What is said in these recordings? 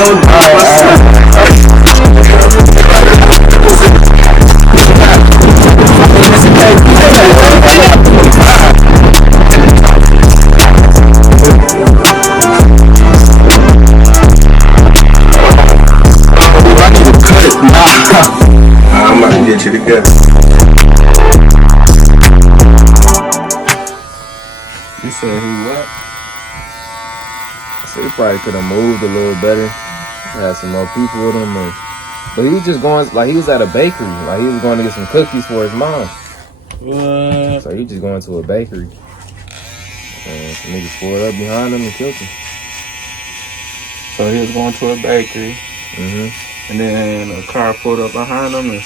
I'm about to get you together. You said he what? So he probably could have moved a little better. Had some more people with him. But he was just going, like he was at a bakery. Like he was going to get some cookies for his mom. What? So he just going to a bakery. And some niggas pulled up behind him and killed him. So he was going to a bakery. Mm-hmm. And then a car pulled up behind him and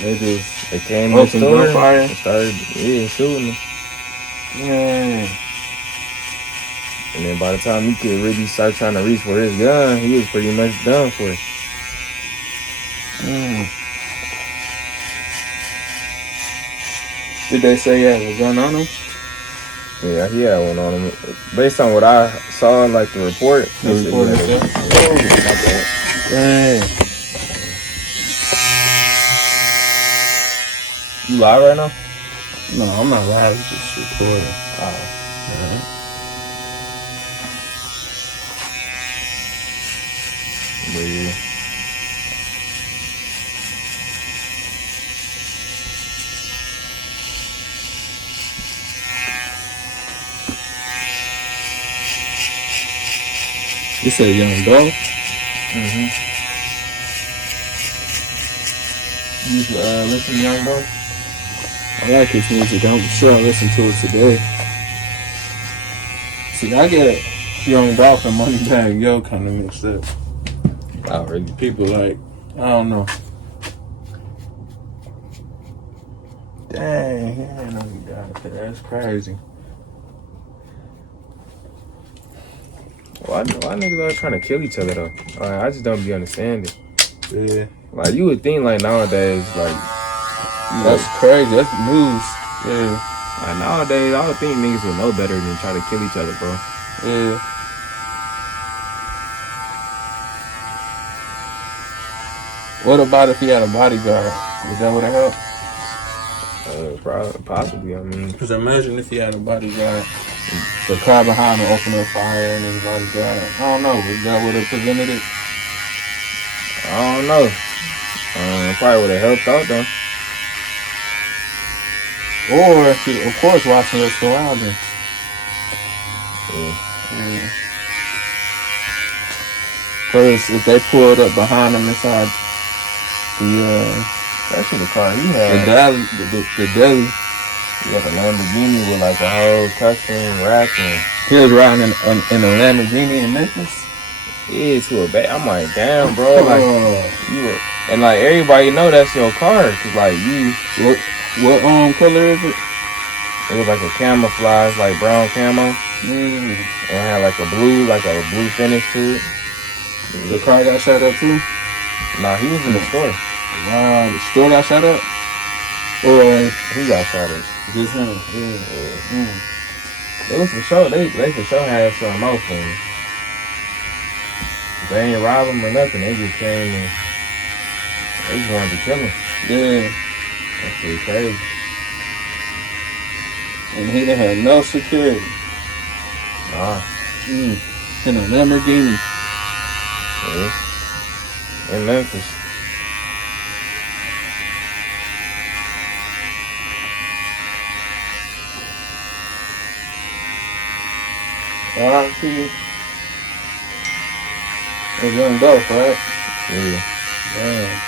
they came in the store and started shooting him. Yeah. And then by the time he could really start trying to reach for his gun, he was pretty much done for it. Did they say he had a gun on him? Yeah, he had one on him. Based on what I saw, like the report. Dang. You live right now? No, I'm not live. It's just recording. Yeah. You said Young Dolph? Mm-hmm. You used to listen to Young Dolph? I like his music. I'm sure I listened to it today. See, I get Young Dolph and Moneybag Yo kind of mixed up. Oh, really? People like, I don't know. Dang, he ain't know he got it. That's crazy. Why niggas always trying to kill each other though? I just don't be understanding. Yeah. Like you would think like nowadays, like that's crazy. That's news. Yeah. Like nowadays, I would think niggas would know better than try to kill each other, bro. Yeah. What about if he had a bodyguard? Would that would have helped? Probably, possibly. I mean, because imagine if he had a bodyguard. The car behind him opened up fire and his bodyguard. I don't know. That would have prevented it? I don't know. Probably would have helped out though. Or, of course, watching your surroundings. Yeah. Because if they pulled up behind him inside that shit a car he had. The deli. He had a Lamborghini with like a whole custom rack and he was riding in a Lamborghini in Memphis? Yeah, to a bag. I'm like, damn, bro. Like, you were, and like everybody know that's your car. Cause like you. What color is it? It was like a camouflage, like brown camo. And it had like a blue finish to it. The car got shot up too? Nah, he was in the store. Wow, the store got shot up? Or he got shot up? Just him. Yeah. They was for sure. They for sure had something else for him. They ain't rob him or nothing. They just came and they just wanted to kill him. Yeah. That's pretty crazy. And he done had no security. Nah. In a Lamborghini. Yeah. In Memphis. R.I.P. It's Young Dolph, right? Yeah. Damn.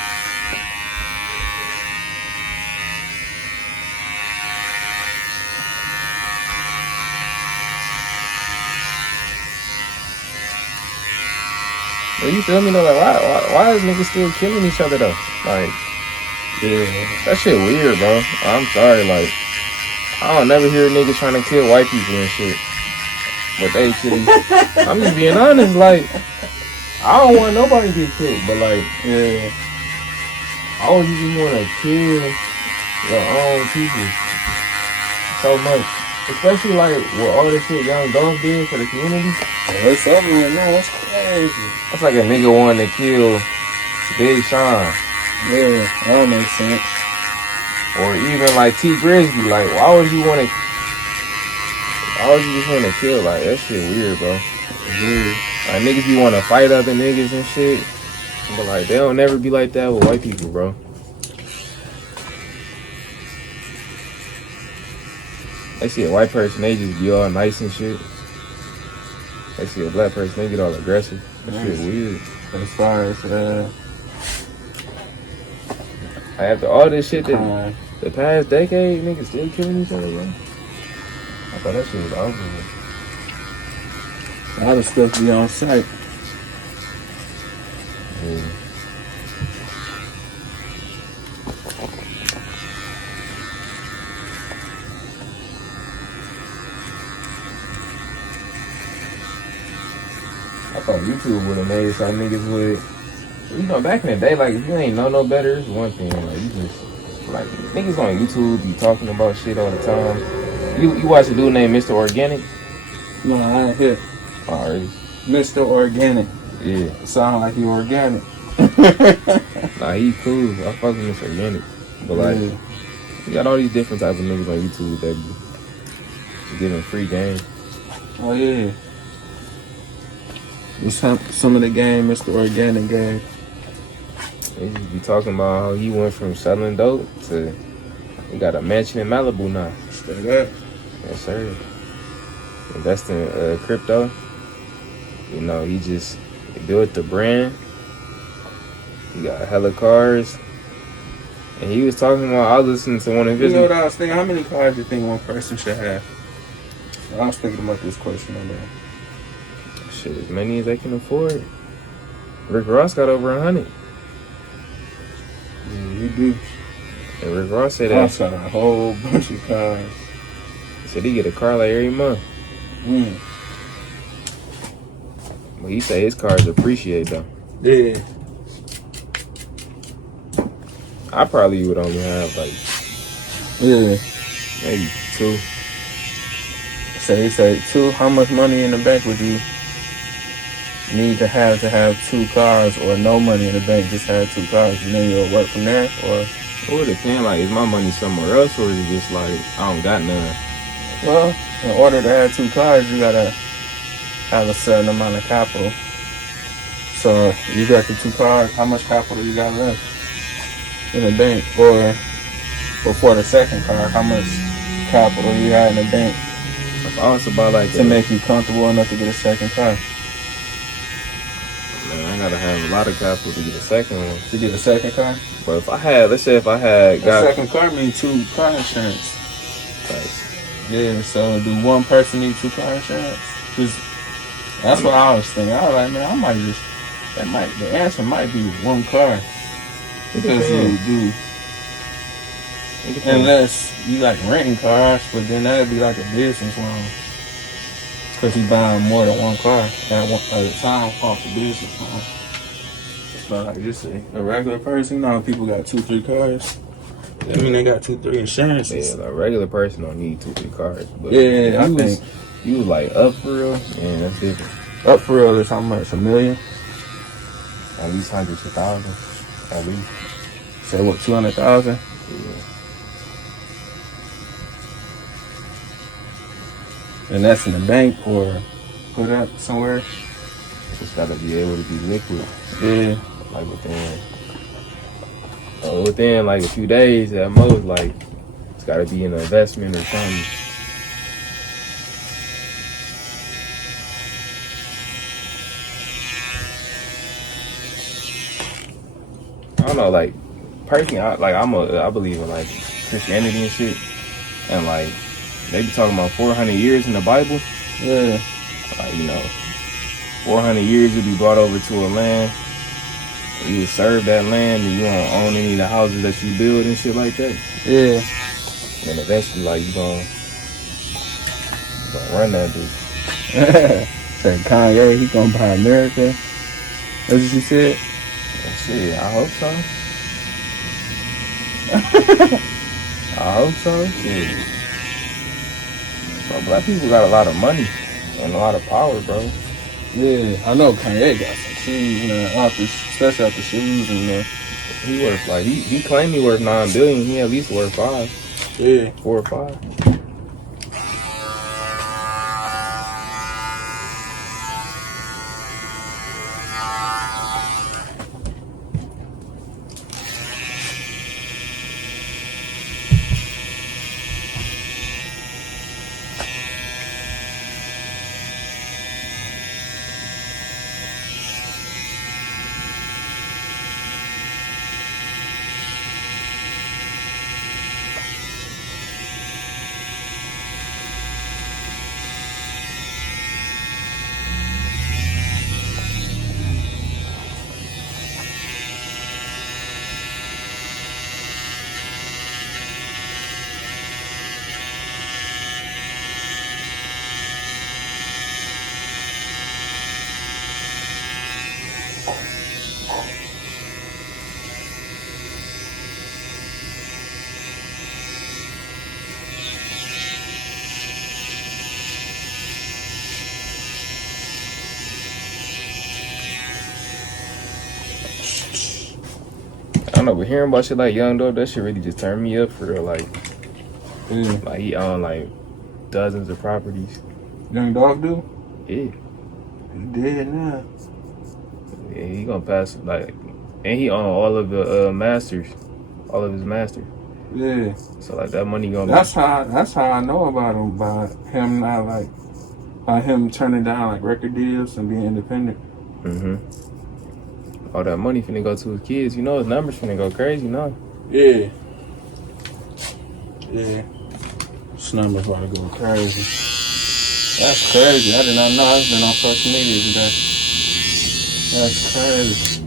Well, you feel me though? Like, why is niggas still killing each other though? Like, yeah, that shit weird, bro. I'm sorry, like, I don't never hear niggas trying to kill white people and shit. But they kill. I'm just being honest, like, I don't want nobody to get killed, but like, yeah, I just want to kill your own people so much. Especially like with all this shit Young Dolph did for the community. Yeah, it's over with now. That's crazy. That's like a nigga wanting to kill Big Sean. Yeah, that makes sense. Or even like T Grizzly. Like, why would you want to? Why would you just want to kill? Like, that shit weird, bro. Weird. Like, niggas be want to fight other niggas and shit. But like, they don't never be like that with white people, bro. They see a white person, they just be all nice and shit. They see a black person, they get all aggressive. That shit weird. As far as After all this shit that the past decade, niggas still killing each other, bro. I thought that shit was over with. a lot of stuff be on site. Yeah. I thought YouTube would have made some niggas would. You know, back in the day, like, if you ain't know no better, it's one thing. Like, you just, like, niggas on YouTube be talking about shit all the time. You watch a dude named Mr. Organic? No, I ain't hit. Alright. Mr. Organic. Yeah. Sound like you organic. Nah, he cool. I fuck with Mr. Organic. But, like, you got all these different type of niggas on YouTube that be giving free game. Oh, yeah. What's some of the game, Mr. Organic game? They just be talking about how he went from selling dope to he got a mansion in Malibu now. Straight up. Yes, sir. Investing in crypto. You know, he built the brand. He got hella cars. And he was talking about, I was listening to one of his. You know what I was thinking? How many cars do you think one person should have? I was thinking about this question on there. Shit, as many as they can afford. Rick Ross got over 100. Yeah, you do. And Rick Ross said I that. got a whole bunch of cars. He said he get a car like every month. But he said his cars appreciate though. Yeah. I probably would only have like maybe 2. Say 2. How much money in the bank would you need to have 2 cars, or no money in the bank, just have 2 cars? You know you'll work from there, or? It would depend, like, is my money somewhere else, or is it just like I don't got none? Well, in order to have 2 cars, you gotta have a certain amount of capital. So you got the 2 cars, how much capital you got left in the bank? Or before the second car, how much capital you got in the bank If I was to buy like to make you comfortable enough to get a second car? Man, I gotta have a lot of capital to get a second one. To get a second car? But if I had, let's say if I had got A second car means 2 car insurance. like, Yeah, so do one person need 2 car insurance? 'Cause that's what I was thinking. I was like, man, I might just, the answer might be 1 car. Because you do, unless you like renting cars, but then that'd be like a business loan. Because you buying more than 1 car at a time off the business loan. But like just a regular person, you know, people got 2, 3 cars. I mean, they got 2, 3 insurances. yeah, a regular person don't need 2, 3 cars. But Yeah, I think you was like up for real, man, that's different. up for real is how much? $1 million? At least hundreds of thousands. At least. Say what, 200,000? Yeah. And that's in the bank or put up somewhere? Just gotta be able to be liquid. Yeah. Like within like a few days at most, like it's gotta be an investment or something. I don't know, like personally, I believe in like Christianity and shit, and like they be talking about 400 years in the Bible. Yeah. Like, you know, 400 years you'll be brought over to a land. You would serve that land, and you don't own any of the houses that you build and shit like that. Yeah. And eventually, like, you gonna run that bitch. Say Kanye, he gonna buy America. That's what you said? Shit, I hope so. I hope so. Shit. Bro, black people got a lot of money and a lot of power, bro. Yeah, I know Kanye got some shoes, man. Especially after shoes and He worth like he claimed he worth $9 billion. He at least worth 5, yeah. 4 or 5. I don't know, but hearing about shit like Young Dolph, that shit really just turned me up for real. Like he own like dozens of properties. Young Dolph do? Yeah. He dead now. Yeah, he gonna pass like, and he own all of the masters, all of his masters. Yeah. So like that money gonna. That's how I know about him. By him not like, by him turning down like record deals and being independent. All that money finna go to his kids. You know his numbers finna go crazy now. Yeah. Yeah. His numbers about to go crazy. That's crazy. I did not know. I've been on social media today. That's crazy.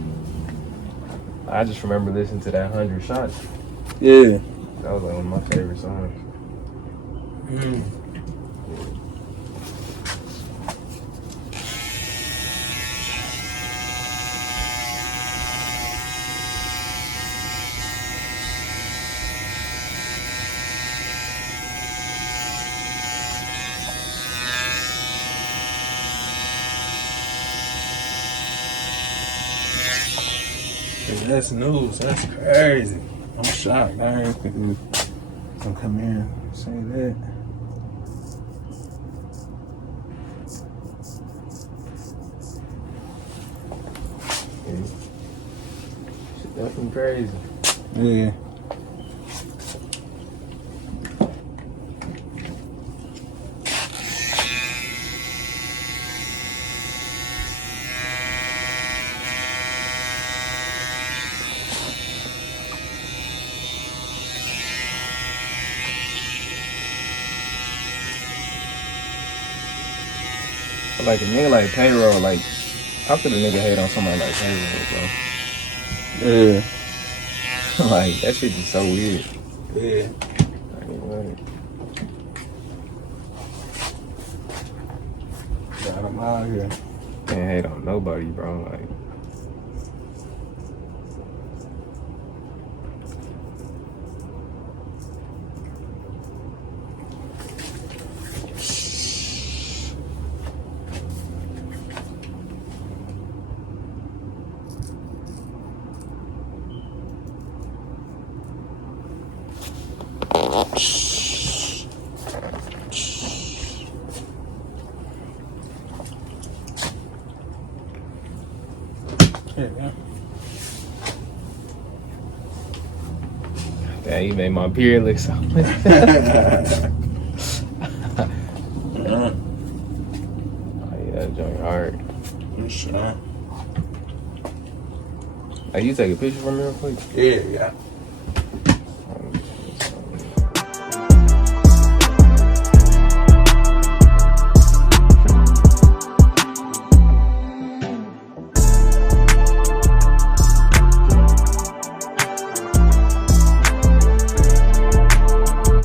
I just remember listening to that 100 Shots. Yeah. That was like one of my favorite songs. Yeah, that's news. That's crazy. I'm shocked. I ain't think we gonna come in and say that. Yeah. Shit definitely crazy. Yeah. But like a nigga like payroll, like how could a nigga hate on somebody like payroll, bro? Yeah. Like that shit is so weird. Yeah. Like, Got him out here. can't hate on nobody, bro. Like. Damn, you made my beard look so. Oh yeah, that joint hard. Sure. Hey, you take a picture from me real quick? Yeah.